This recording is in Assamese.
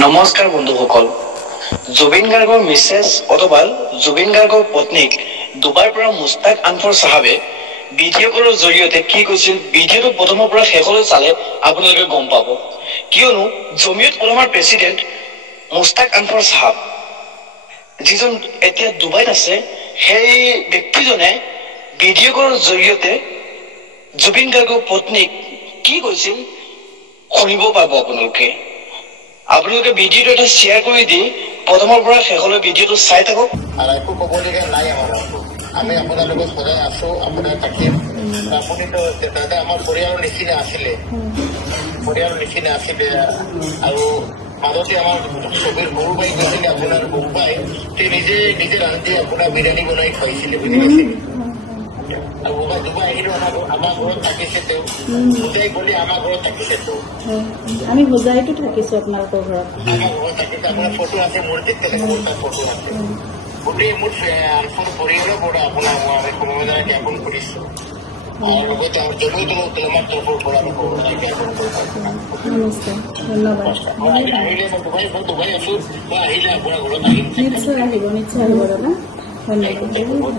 নমস্কাৰ বন্ধুসকল, জুবিন গাৰ্গৰ মিছেছ অথবা জুবিন গাৰ্গৰ পত্নীক দুবাৰ পৰা মুস্তাক আনফৰ সাহাবে ভিডিঅ' কলৰ জৰিয়তে কি কৈছিল ভিডিঅ'টো প্ৰথমৰ পৰা শেষলৈ চালে আপোনালোকে গম পাব। কিয়নো জমিয়ত উলামাৰ প্ৰেছিডেণ্ট মুস্তাক আনফৰ সাহাব যিজন এতিয়া ডুবাইত আছে, সেই ব্যক্তিজনে ভিডিঅ' কলৰ জৰিয়তে জুবিন গাৰ্গৰ পত্নীক কি কৈছিল শুনিব পাব। আপোনালোকে ভিডিঅ'টো এটা শ্বেয়াৰ কৰি দি প্ৰথমৰ পৰা শেষলৈ ভিডিঅ'টো চাই থাকক। আৰু একো ক'বলগীয়া নাই আমাৰ। আমি আপোনাৰ লগত সদায় আছো, আপোনাৰ থাকিম। আপুনিতো দাদা আমাৰ পৰিয়ালৰ নিচিনা আছিলে, আৰু মাজতে আমাৰ ছবিৰ সৰু বাই গৈছিলে, আপোনাৰ সৰু বাই নিজে ৰান্ধি আপোনাৰ বিৰিয়ানী বনাই খুৱাইছিলে, বুজি পাইছিলে। আৰু দুবাই আহিলেও আমাৰ ঘৰত থাকিছে, তেওঁ বুজাই গ'লে আমাৰ ঘৰত থাকিছে। আমি বুজাইতো থাকিছো আপোনালোকৰ ঘৰত। আমাৰ ঘৰত থাকিছে, আপোনাৰ ফটো আছে, মোৰ দেখতে মোৰ তাত ফটো আছে। গোটেই মোৰ পৰিয়ালৰ পৰা আপোনাৰ আমি সমবেদনা জ্ঞাপন কৰিছো। আৰু লগতে আমাৰ জমিয়ত উলামাৰ তৰফৰ পৰা আমি সমবেদনা জ্ঞাপন কৰিছো। নমস্কাৰ, ধন্যবাদ। আহিলে মই ডুবাই আছো, মই আহিলে আপোনাৰ ঘৰত আহিম। নিশ্চয় আহিব দাদা, ধন্যবাদ।